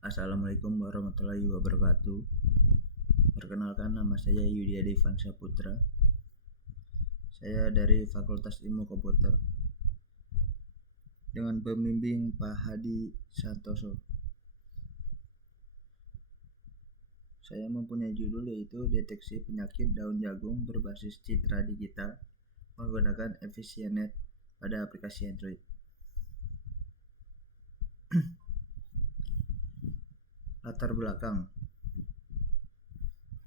Assalamualaikum warahmatullahi wabarakatuh. Perkenalkan, nama saya Yudi Adivan Saputra. Saya dari Fakultas Ilmu Komputer dengan pembimbing Pak Hadi Santoso. Saya mempunyai judul yaitu Deteksi Penyakit Daun Jagung Berbasis Citra Digital Menggunakan EfficientNet pada aplikasi Android. Latar belakang.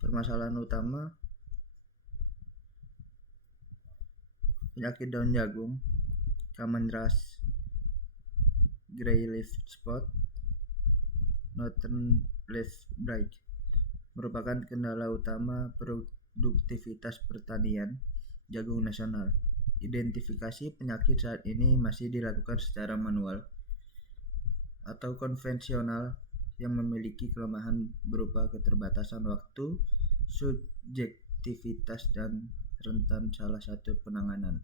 Permasalahan utama penyakit daun jagung, common rust, gray leaf spot, northern leaf blight, merupakan kendala utama produktivitas pertanian jagung nasional. Identifikasi penyakit saat ini masih dilakukan secara manual atau konvensional yang memiliki kelemahan berupa keterbatasan waktu, subjektivitas, dan rentan salah satu penanganan.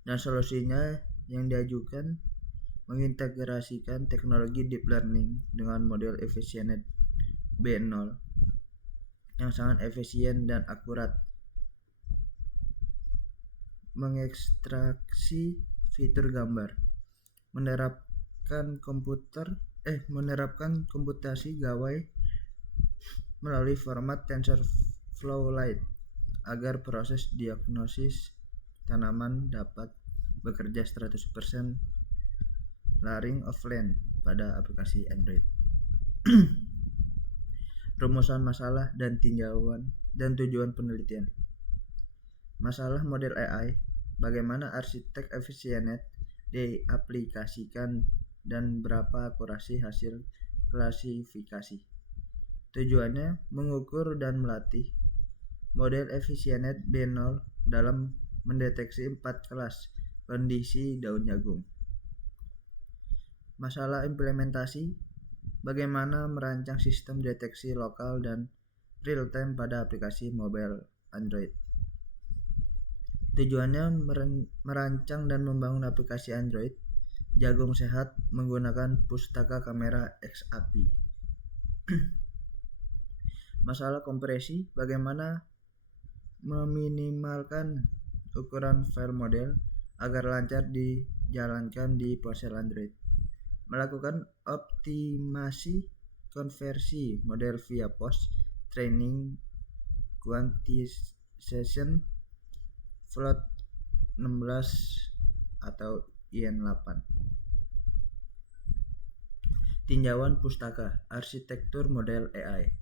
Dan solusinya yang diajukan mengintegrasikan teknologi deep learning dengan model EfficientNet B0 yang sangat efisien dan akurat, mengekstraksi fitur gambar, menerapkan komputasi gawai melalui format TensorFlow Lite agar proses diagnosis tanaman dapat bekerja 100% laring offline pada aplikasi Android. Rumusan masalah dan tinjauan dan tujuan penelitian. Masalah model AI, bagaimana arsitek EfficientNet diaplikasikan dan berapa akurasi hasil klasifikasi. Tujuannya mengukur dan melatih model EfficientNet B0 dalam mendeteksi 4 kelas kondisi daun jagung. Masalah implementasi, bagaimana merancang sistem deteksi lokal dan real time pada aplikasi mobile Android. Tujuannya merancang dan membangun aplikasi Android jagung sehat menggunakan pustaka kamera XAPI. Masalah kompresi, bagaimana meminimalkan ukuran file model agar lancar dijalankan di ponsel Android. Melakukan optimasi konversi model via post training quantization float 16 atau IN8. Tinjauan pustaka, arsitektur model AI,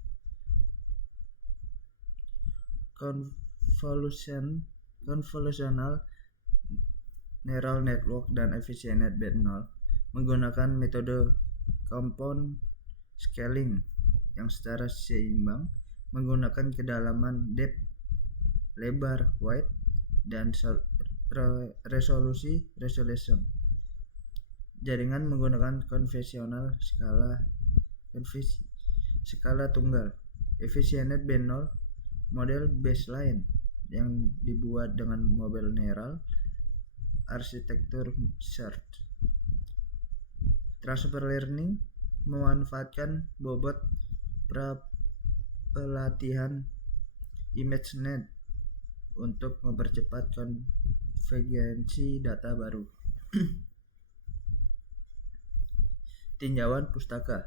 convolutional neural network dan EfficientNet B0 menggunakan metode compound scaling yang secara seimbang menggunakan kedalaman depth, lebar, width, dan resolution. Jaringan menggunakan konvensional skala tunggal. EfficientNet B0 model baseline yang dibuat dengan mobile neural arsitektur search. Transfer learning memanfaatkan bobot pelatihan ImageNet untuk mempercepat konvergensi data baru. Tinjauan pustaka,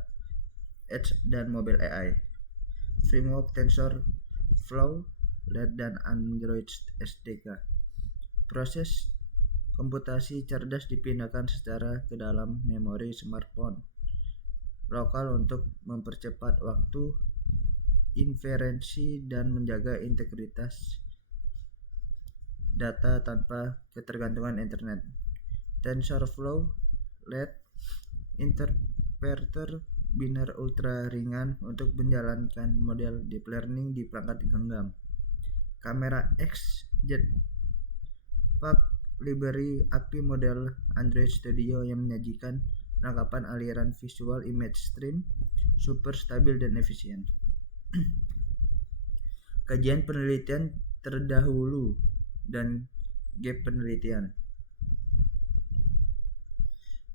Edge dan Mobile AI, Framework TensorFlow Lite dan Android SDK. Proses komputasi cerdas dipindahkan secara ke dalam memori smartphone lokal untuk mempercepat waktu inferensi dan menjaga integritas data tanpa ketergantungan internet. TensorFlow Lite interpreter biner ultra ringan untuk menjalankan model deep learning di perangkat genggam. Kamera X Jetpack Library API model Android Studio yang menyajikan penangkapan aliran visual image stream super stabil dan efisien. Kajian penelitian terdahulu dan gap penelitian.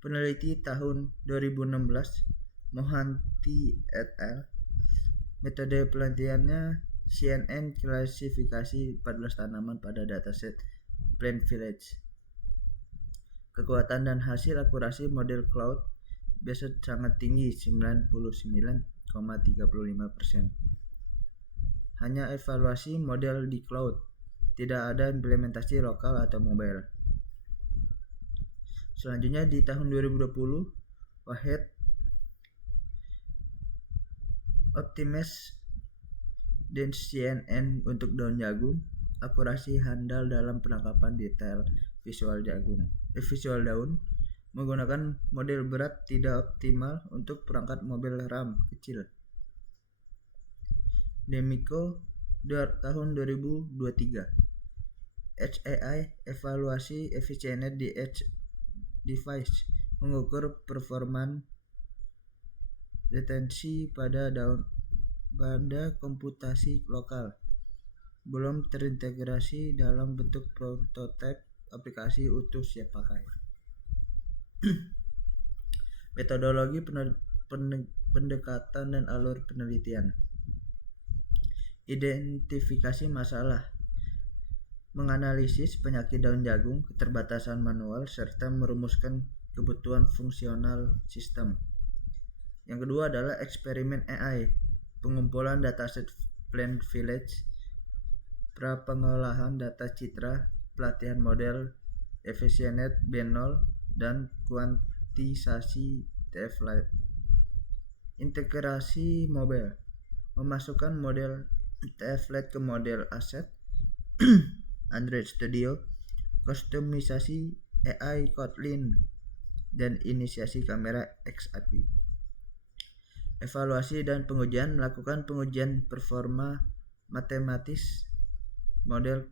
Peneliti tahun 2016 Mohanty et al. Metode penelitiannya CNN klasifikasi 14 tanaman pada dataset Plant Village. Kekuatan dan hasil akurasi model cloud based sangat tinggi, 99,35%. Hanya evaluasi model di cloud, tidak ada implementasi lokal atau mobile. Selanjutnya di tahun 2020, Wahed Optimize dan CNN untuk daun jagung, akurasi handal dalam penangkapan detail visual daun, menggunakan model berat tidak optimal untuk perangkat mobil RAM kecil. Demico tahun 2023, HAI evaluasi efisiensi di Edge device, mengukur performan retensi pada komputasi lokal, belum terintegrasi dalam bentuk prototipe aplikasi utuh siap pakai. Metodologi pendekatan dan alur penelitian. Identifikasi masalah, menganalisis penyakit daun jagung, keterbatasan manual, serta merumuskan kebutuhan fungsional sistem. Yang kedua adalah eksperimen AI, pengumpulan dataset Plant Village, pra-pengolahan data citra, pelatihan model efisienet B0, dan kuantisasi TF-Lite. Integrasi mobile, memasukkan model TF-Lite ke model aset Android Studio, kustomisasi AI Kotlin, dan inisiasi kamera XAPI. Evaluasi dan pengujian, melakukan pengujian performa matematis model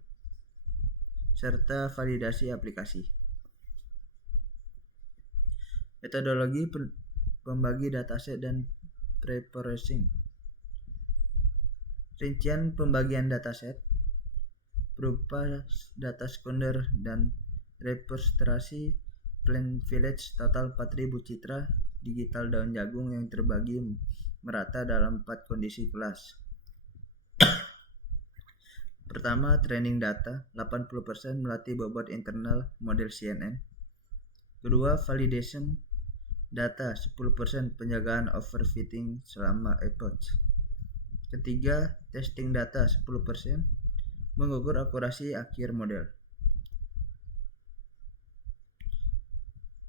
serta validasi aplikasi. Metodologi pembagi dataset dan pre-processing. Rincian pembagian dataset berupa data sekunder dan representasi Plant Village, total 4.000 citra digital daun jagung yang terbagi merata dalam 4 kondisi kelas. Pertama, training data, 80% melatih bobot internal model CNN. Kedua, validation data, 10% penjagaan overfitting selama epoch. Ketiga, testing data, 10%, mengukur akurasi akhir model.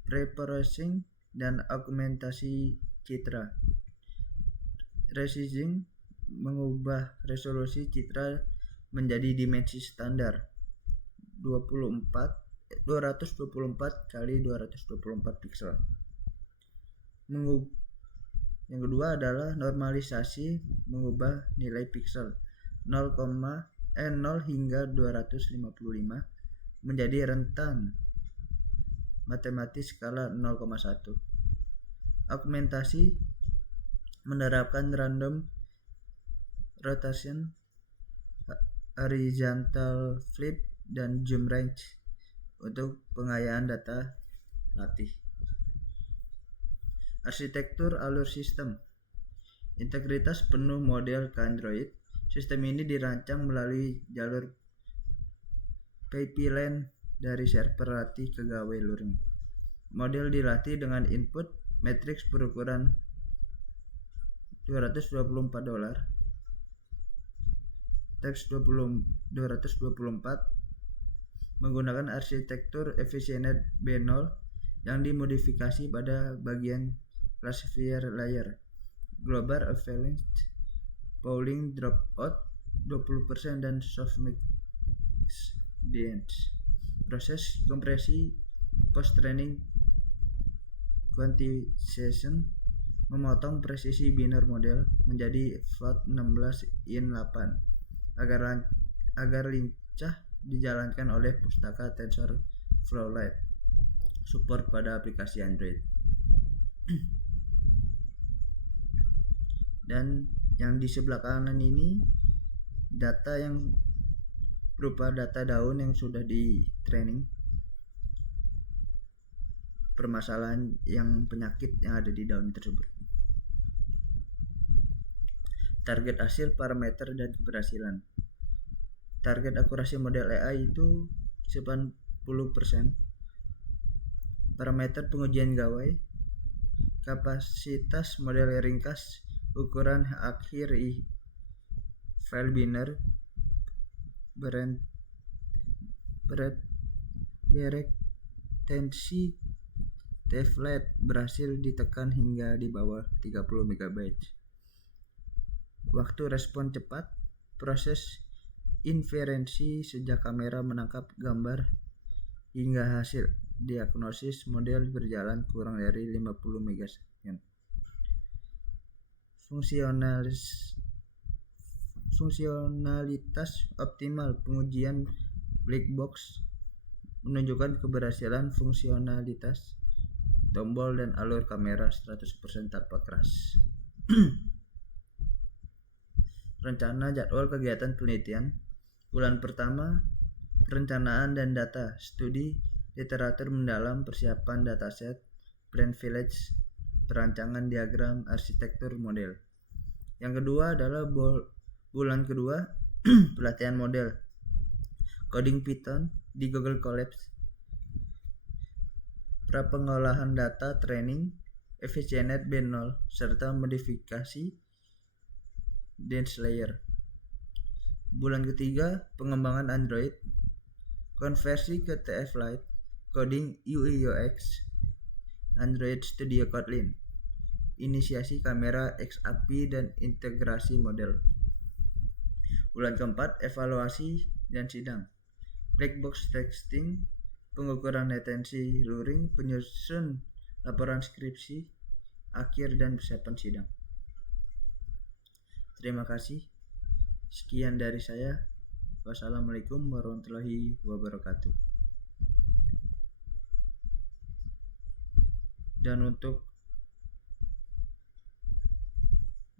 Pre-processing dan augmentasi citra. Resizing, mengubah resolusi citra menjadi dimensi standar 224 kali 224 pixel. Yang kedua adalah normalisasi, mengubah nilai pixel 0 hingga 255 menjadi rentan matematis skala 0,1. Augmentasi, menerapkan random rotation, horizontal flip, dan zoom range untuk pengayaan data latih. Arsitektur alur sistem. Integritas penuh model ke Android. Sistem ini dirancang melalui jalur pipeline dari server latih ke gawe luring. Model dilatih dengan input matriks berukuran $224 times 224 menggunakan arsitektur efisienet B0 yang dimodifikasi pada bagian classifier layer, global avalanche, polling dropout 20%, dan softmax dense. Proses kompresi post training quantization, memotong presisi biner model menjadi float 16:8 agar lincah dijalankan oleh pustaka TensorFlow Lite. Support pada aplikasi Android. Dan yang di sebelah kanan ini data yang berupa data daun yang sudah di training. permasalahan yang penyakit yang ada di daun tersebut. Target hasil, parameter, dan keberhasilan. Target akurasi model AI itu 90%. Parameter pengujian gawai, kapasitas model ringkas, ukuran akhir file binary, berektensi template berhasil ditekan hingga di bawah 30 MB. Waktu respon cepat, proses inferensi sejak kamera menangkap gambar hingga hasil diagnosis model berjalan kurang dari 50 megasecond. Fungsionalitas optimal, pengujian black box menunjukkan keberhasilan fungsionalitas tombol dan alur kamera 100% tanpa crash. Rencana jadwal kegiatan penelitian. Bulan pertama, perencanaan dan data, studi literatur mendalam, persiapan dataset, brand village, perancangan diagram, arsitektur model. Yang kedua adalah bulan kedua, pelatihan model, coding Python di Google Colabs, prapengolahan data, training, FSCNet B0, serta modifikasi dance layer. Bulan ketiga, pengembangan Android, konversi ke TF Lite, coding UI UX, Android Studio Kotlin, inisiasi kamera XAPI dan integrasi model. Bulan keempat, evaluasi dan sidang, black box testing, pengukuran latensi luring, penyusun laporan skripsi akhir dan persiapan sidang. Terima kasih. Sekian dari saya. Wassalamualaikum warahmatullahi wabarakatuh. Dan untuk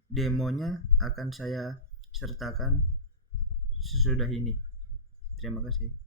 demonya akan saya sertakan sesudah ini. Terima kasih.